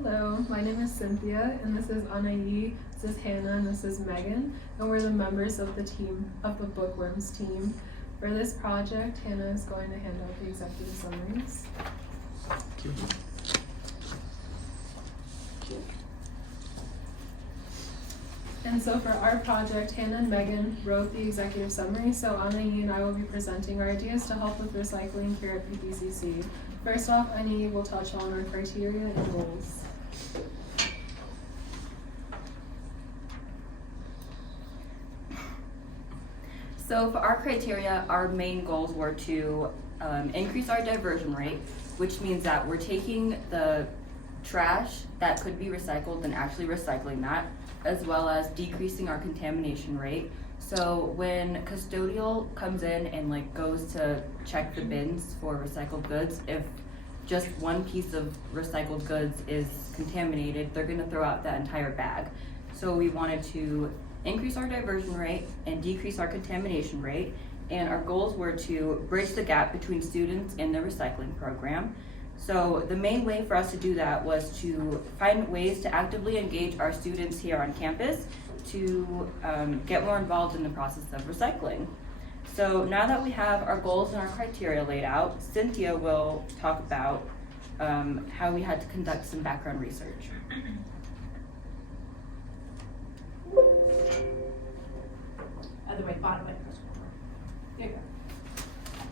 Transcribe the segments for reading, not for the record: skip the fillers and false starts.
Hello, my name is Cynthia, and this is Anayi, this is Hannah, and this is Megan, and we're the members of the team, of the Bookworms team. For this project, Hannah is going to hand out the executive summaries. And so for our project, Hannah and Megan wrote the executive summary, so Anayi and I will be presenting our ideas to help with recycling here at PPCC. First off, Anayi will touch on our criteria and goals. So for our criteria, our main goals were to increase our diversion rate, which means that we're taking the trash that could be recycled and actually recycling that, as well as decreasing our contamination rate. So when custodial comes in and goes to check the bins for recycled goods, if just one piece of recycled goods is contaminated, they're gonna throw out that entire bag. So we wanted to increase our diversion rate and decrease our contamination rate, and our goals were to bridge the gap between students in the recycling program. So the main way for us to do that was to find ways to actively engage our students here on campus to get more involved in the process of recycling. So now that we have our goals and our criteria laid out, Cynthia will talk about how we had to conduct some background research. Other way, bottom way. There you go.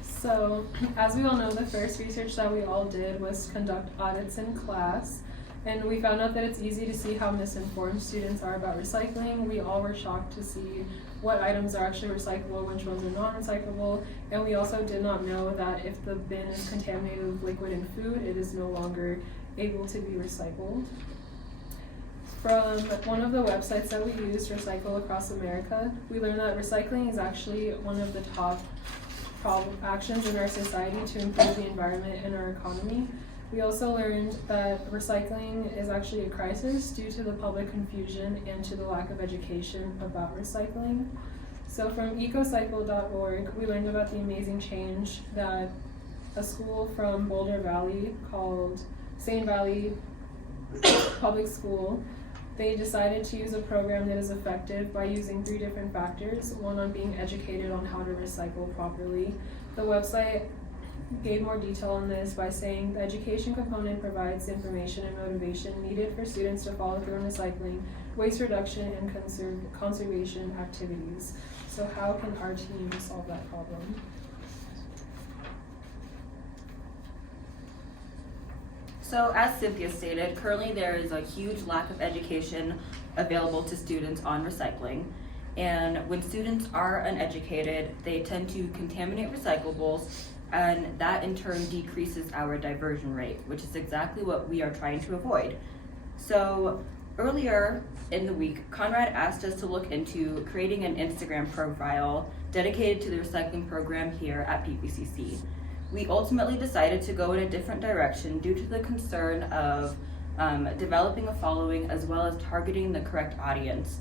So, as we all know, the first research that we all did was conduct audits in class, and we found out that it's easy to see how misinformed students are about recycling. We all were shocked to see what items are actually recyclable, which ones are non-recyclable, and we also did not know that if the bin is contaminated with liquid and food, it is no longer able to be recycled. From one of the websites that we used, Recycle Across America, we learned that recycling is actually one of the top actions in our society to improve the environment and our economy. We also learned that recycling is actually a crisis due to the public confusion and to the lack of education about recycling. So from ecocycle.org, we learned about the amazing change that a school from Boulder Valley called St. Valley Public School, they decided to use a program that is effective by using 3 different factors, one on being educated on how to recycle properly. The website gave more detail on this by saying the education component provides information and motivation needed for students to follow through on recycling, waste reduction, and conservation activities. So how can our team solve that problem? So as Cynthia stated, currently there is a huge lack of education available to students on recycling. And when students are uneducated, they tend to contaminate recyclables, and that in turn decreases our diversion rate, which is exactly what we are trying to avoid. So earlier in the week, Conrad asked us to look into creating an Instagram profile dedicated to the recycling program here at PPCC. We ultimately decided to go in a different direction due to the concern of developing a following as well as targeting the correct audience.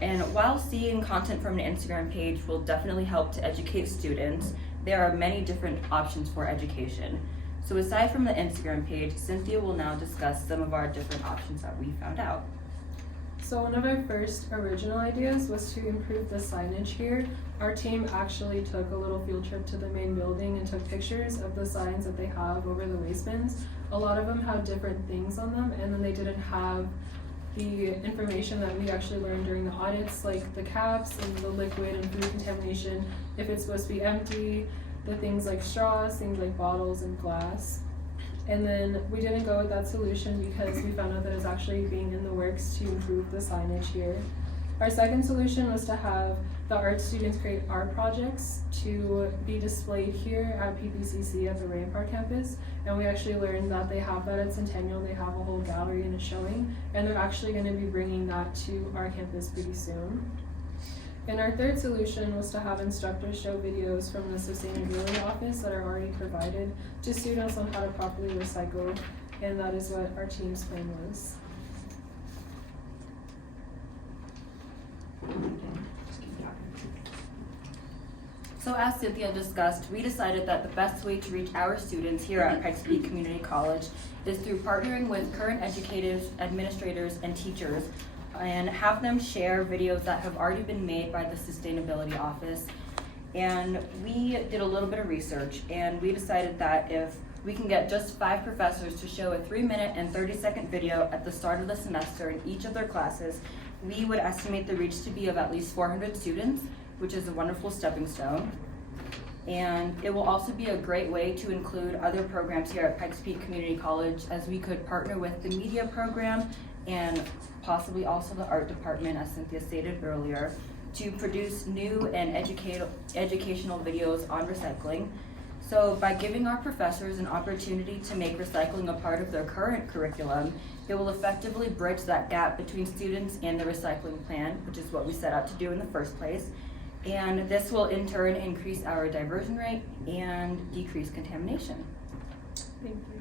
And while seeing content from an Instagram page will definitely help to educate students, there are many different options for education. So aside from the Instagram page, Cynthia will now discuss some of our different options that we found out. So one of our first original ideas was to improve the signage here. Our team actually took a little field trip to the main building and took pictures of the signs that they have over the waste bins. A lot of them had different things on them, and then they didn't have the information that we actually learned during the audits, like the caps and the liquid and food contamination, if it's supposed to be empty, the things like straws, things like bottles and glass. And then we didn't go with that solution because we found out that it's actually being in the works to improve the signage here. Our second solution was to have the art students create art projects to be displayed here at PPCC at the Rampart campus. And we actually learned that they have that at Centennial. They have a whole gallery and a showing, and they're actually going to be bringing that to our campus pretty soon. And our third solution was to have instructors show videos from the sustainability office that are already provided to students on how to properly recycle, and that is what our team's plan was. So as Cynthia discussed, we decided that the best way to reach our students here at Pikes Peak Community College is through partnering with current educators, administrators, and teachers, and have them share videos that have already been made by the Sustainability Office. And we did a little bit of research, and we decided that if we can get just 5 professors to show a 3-minute and 30-second video at the start of the semester in each of their classes, we would estimate the reach to be of at least 400 students, which is a wonderful stepping stone. And it will also be a great way to include other programs here at Pikes Peak Community College, as we could partner with the media program and possibly also the art department, as Cynthia stated earlier, to produce new and educational videos on recycling. So by giving our professors an opportunity to make recycling a part of their current curriculum, it will effectively bridge that gap between students and the recycling plan, which is what we set out to do in the first place. And this will in turn increase our diversion rate and decrease contamination. Thank you.